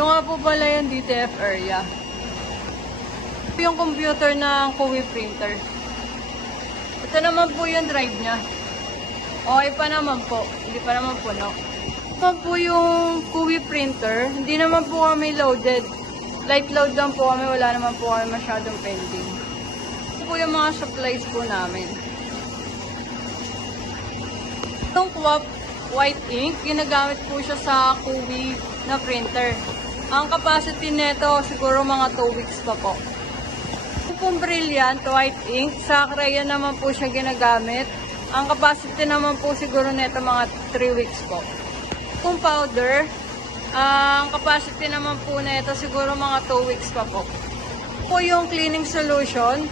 Ito nga po pala yung DTF area. Ito yung computer ng Kowi printer. Ito naman po yung drive niya. Okay pa naman po. Hindi pa naman puno. Ito po yung Kowi printer. Hindi naman po kami loaded. Light load lang po kami. Wala naman po kami masyadong pending. Ito po yung mga supplies po namin. Itong QAP white ink, ginagamit po siya sa Kowi na printer. Ang capacity nito siguro mga 2 weeks pa po. Itong brilliant white ink, sa crayon naman po siya ginagamit. Ang capacity naman po siguro nito mga 3 weeks po. Itong powder, ang capacity naman po nito siguro mga 2 weeks pa po. Ito po yung cleaning solution.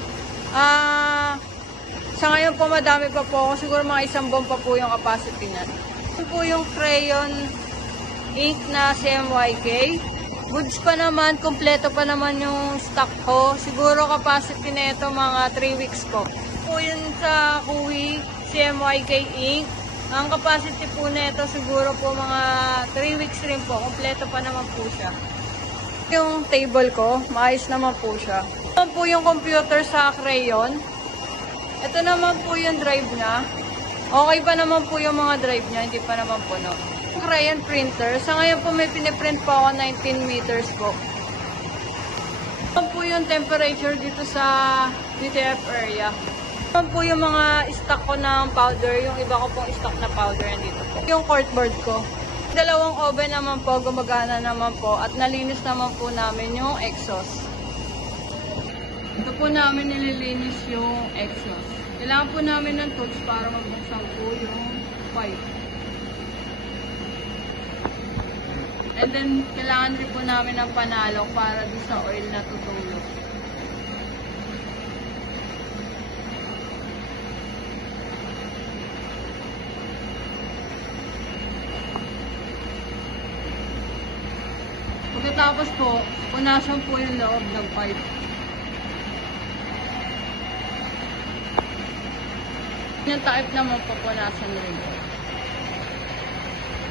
Sa ngayon po madami pa po ako, siguro mga 1 buwan pa po yung capacity na. Ito po yung crayon ink na CMYK. Goods pa naman, kompleto pa naman yung stock ko. Siguro capacity na ito mga 3 weeks po. Po yun sa Kowi CMYK ink. Ang capacity po na ito siguro po mga 3 weeks rin po. Kompleto pa naman po siya. Yung table ko, maayos naman po siya. Ito po yung computer sa crayon. Ito naman po yung drive niya. Okay pa naman po yung mga drive niya, hindi pa naman puno. Crayon printer. Sa ngayon po may piniprint po ako 19 meters po. Ito po yung temperature dito sa DTF area. Ito po yung mga stock ko ng powder. Yung iba ko pong stock na powder nandito po. Yung corkboard ko. Dalawang oven naman po, gumagana naman po. At nalinis naman po namin yung exhaust. Ito po namin nililinis yung exhaust. Kailangan po namin ng tools para magbuksan po yung pipe. And then, kailangan rin po namin ng panalok para doon sa oil na tutulog. Pagkatapos po, punasan po yung loob ng pipe. Yung takip naman po, punasan rin po.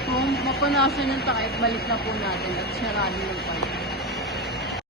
Kung mapunasan yung takip, balik na po natin at sarado yung pipe.